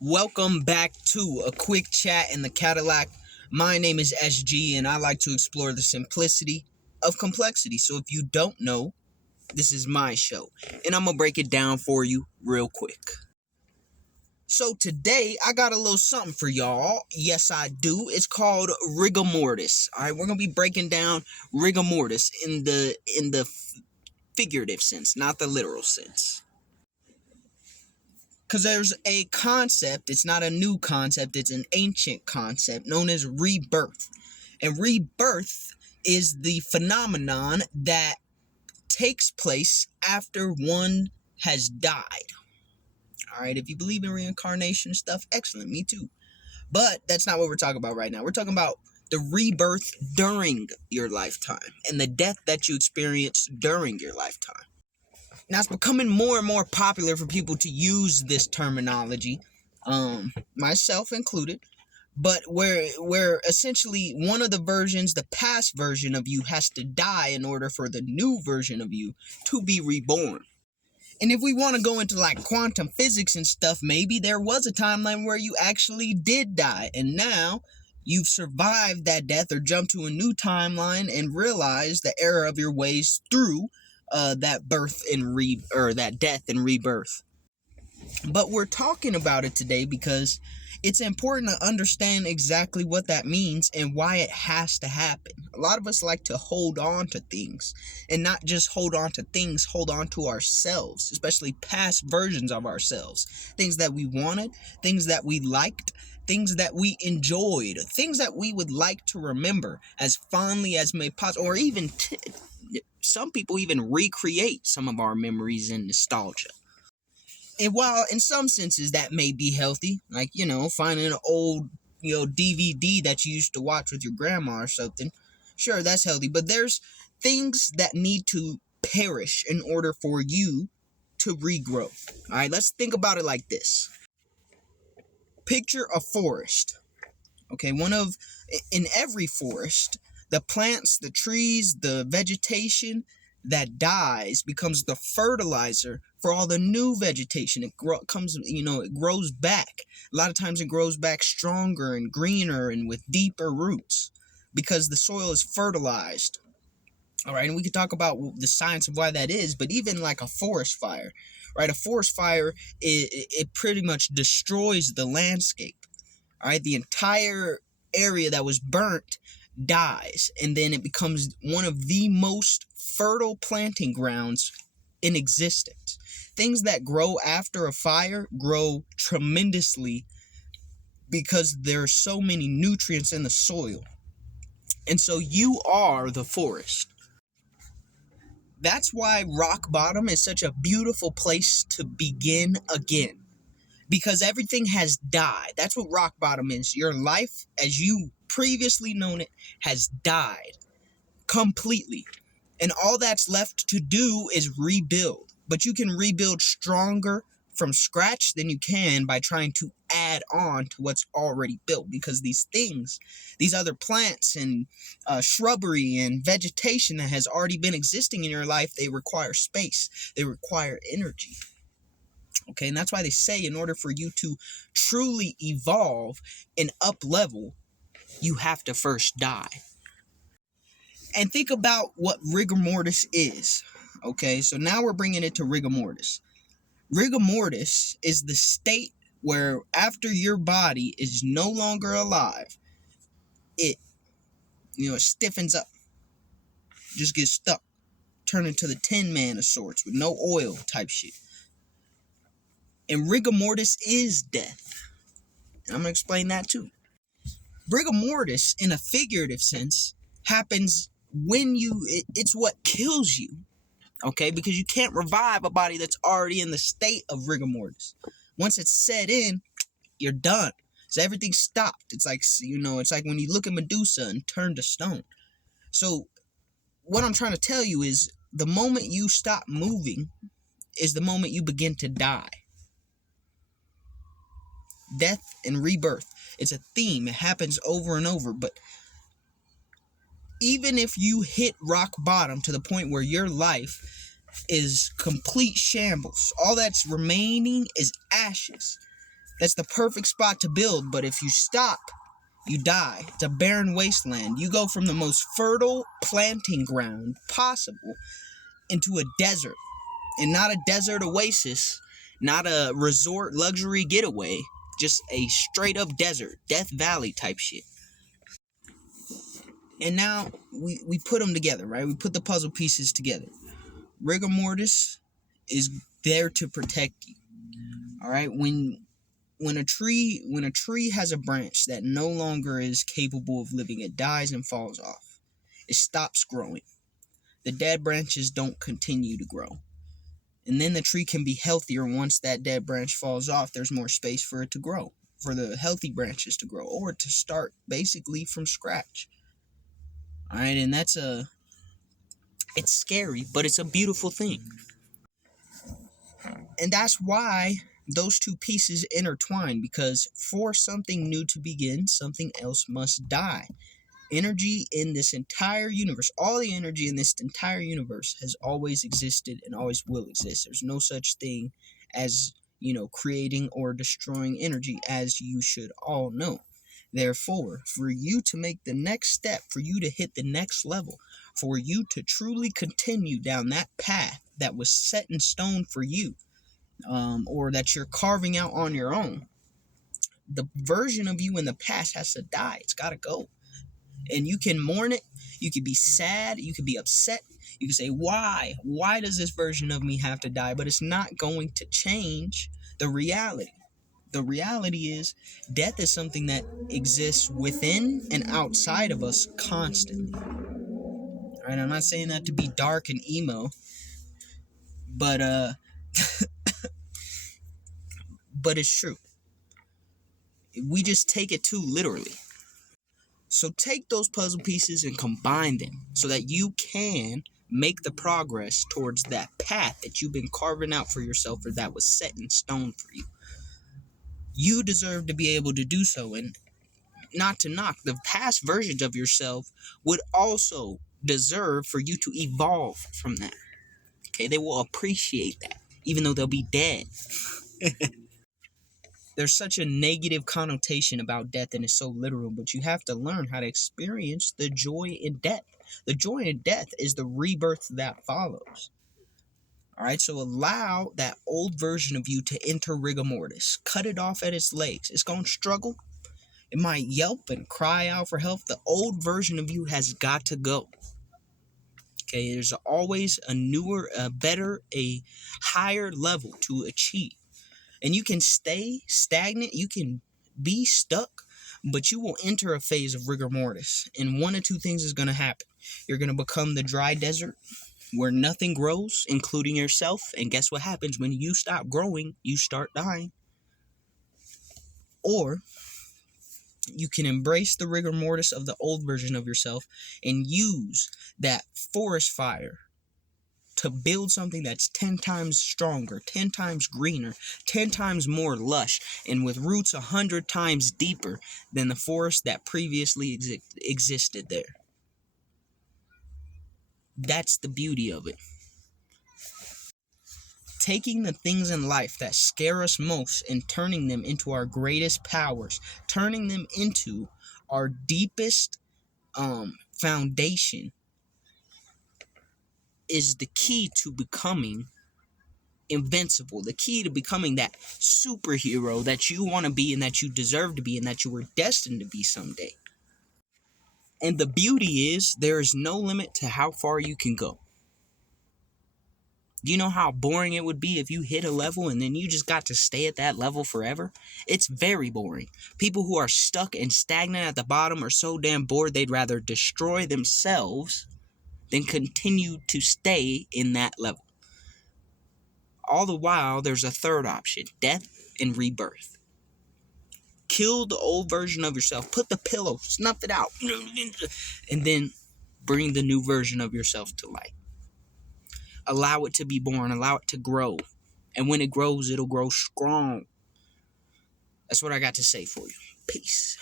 Welcome back to a quick chat in the Cadillac. My name is SG and I like to explore the simplicity of complexity. So if you don't know, this is my show and I'm going to break it down for you real quick. So today I got a little something for y'all. Yes, I do. It's called Rigor Mortis. All right, we're going to be breaking down Rigor Mortis in the figurative sense, not the literal sense. Because there's a concept, it's not a new concept, it's an ancient concept known as rebirth. And rebirth is the phenomenon that takes place after one has died. All right, if you believe in reincarnation stuff, excellent, me too. But that's not what we're talking about right now. We're talking about the rebirth during your lifetime and the death that you experience during your lifetime. Now, it's becoming more and more popular for people to use this terminology, myself included, but where essentially one of the versions, the past version of you, has to die in order for the new version of you to be reborn. And if we want to go into like quantum physics and stuff, maybe there was a timeline where you actually did die, and now you've survived that death or jumped to a new timeline and realized the error of your ways through that that death and rebirth. But we're talking about it today because it's important to understand exactly what that means and why it has to happen. A lot of us like to hold on to things, and not just hold on to things, hold on to ourselves, especially past versions of ourselves. Things that we wanted, things that we liked, things that we enjoyed, things that we would like to remember as fondly as may possible, or even some people even recreate some of our memories and nostalgia. And while in some senses that may be healthy, like, finding an old, DVD that you used to watch with your grandma or something, sure, that's healthy. But there's things that need to perish in order for you to regrow. All right, let's think about it like this. Picture a forest. Okay, in every forest, the plants, the trees, the vegetation that dies becomes the fertilizer for all the new vegetation. It grows back. A lot of times it grows back stronger and greener and with deeper roots because the soil is fertilized. All right, and we could talk about the science of why that is, but even like a forest fire, right? A forest fire, it pretty much destroys the landscape. All right, the entire area that was burnt dies, and then it becomes one of the most fertile planting grounds in existence. Things that grow after a fire grow tremendously because there are so many nutrients in the soil. And so you are the forest. That's why rock bottom is such a beautiful place to begin again. Because everything has died. That's what rock bottom is. Your life, as you previously known it, has died completely. And all that's left to do is rebuild. But you can rebuild stronger from scratch than you can by trying to add on to what's already built. Because these things, these other plants and shrubbery and vegetation that has already been existing in your life, they require space. They require energy. Okay, and that's why they say in order for you to truly evolve and up level, you have to first die. And think about what rigor mortis is. Okay, so now we're bringing it to rigor mortis. Rigor mortis is the state where after your body is no longer alive, it stiffens up, just gets stuck, turn into the Tin Man of sorts with no oil type shit. And rigor mortis is death. And I'm going to explain that too. Rigor mortis, in a figurative sense, happens when it's what kills you. Okay? Because you can't revive a body that's already in the state of rigor mortis. Once it's set in, you're done. So everything stopped. It's like, it's like when you look at Medusa and turn to stone. So what I'm trying to tell you is the moment you stop moving is the moment you begin to die. Death and rebirth. It's a theme. It happens over and over. But even if you hit rock bottom to the point where your life is complete shambles, all that's remaining is ashes. That's the perfect spot to build, but if you stop, you die. It's a barren wasteland. You go from the most fertile planting ground possible into a desert. And not a desert oasis, not a resort luxury getaway, just a straight up desert, Death Valley type shit. And now we put them together, right? We put the puzzle pieces together. Rigor Mortis is there to protect you. All right? When a tree has a branch that no longer is capable of living, it dies and falls off. It stops growing. The dead branches don't continue to grow. And then the tree can be healthier once that dead branch falls off. There's more space for it to grow, for the healthy branches to grow, or to start basically from scratch. All right, and it's scary, but it's a beautiful thing. And that's why those two pieces intertwine, because for something new to begin, something else must die. Energy in this entire universe, all the energy in this entire universe has always existed and always will exist. There's no such thing as, creating or destroying energy, as you should all know. Therefore, for you to make the next step, for you to hit the next level, for you to truly continue down that path that was set in stone for you, or that you're carving out on your own, the version of you in the past has to die. It's got to go. And you can mourn it, you can be sad, you can be upset, you can say, why? Why does this version of me have to die? But it's not going to change the reality. The reality is, death is something that exists within and outside of us constantly. All right, I'm not saying that to be dark and emo, but but it's true. We just take it too literally. So take those puzzle pieces and combine them so that you can make the progress towards that path that you've been carving out for yourself, or that was set in stone for you. You deserve to be able to do so, and not to knock, the past versions of yourself would also deserve for you to evolve from that. Okay, they will appreciate that, even though they'll be dead. There's such a negative connotation about death, and it's so literal, but you have to learn how to experience the joy in death. The joy in death is the rebirth that follows. All right, so allow that old version of you to enter rigor mortis. Cut it off at its legs. It's going to struggle. It might yelp and cry out for help. The old version of you has got to go. Okay, there's always a newer, a better, a higher level to achieve. And you can stay stagnant, you can be stuck, but you will enter a phase of rigor mortis. And one of two things is going to happen. You're going to become the dry desert where nothing grows, including yourself. And guess what happens when you stop growing? You start dying. Or you can embrace the rigor mortis of the old version of yourself and use that forest fire to build something that's 10 times stronger, 10 times greener, 10 times more lush, and with roots 100 times deeper than the forest that previously existed there. That's the beauty of it. Taking the things in life that scare us most and turning them into our greatest powers, turning them into our deepest foundation, is the key to becoming invincible, the key to becoming that superhero that you want to be and that you deserve to be and that you were destined to be someday. And the beauty is, there is no limit to how far you can go. Do you know how boring it would be if you hit a level and then you just got to stay at that level forever? It's very boring. People who are stuck and stagnant at the bottom are so damn bored they'd rather destroy themselves than continue to stay in that level. All the while, there's a third option: death and rebirth. Kill the old version of yourself. Put the pillow, snuff it out, and then bring the new version of yourself to light. Allow it to be born. Allow it to grow. And when it grows, it'll grow strong. That's what I got to say for you. Peace.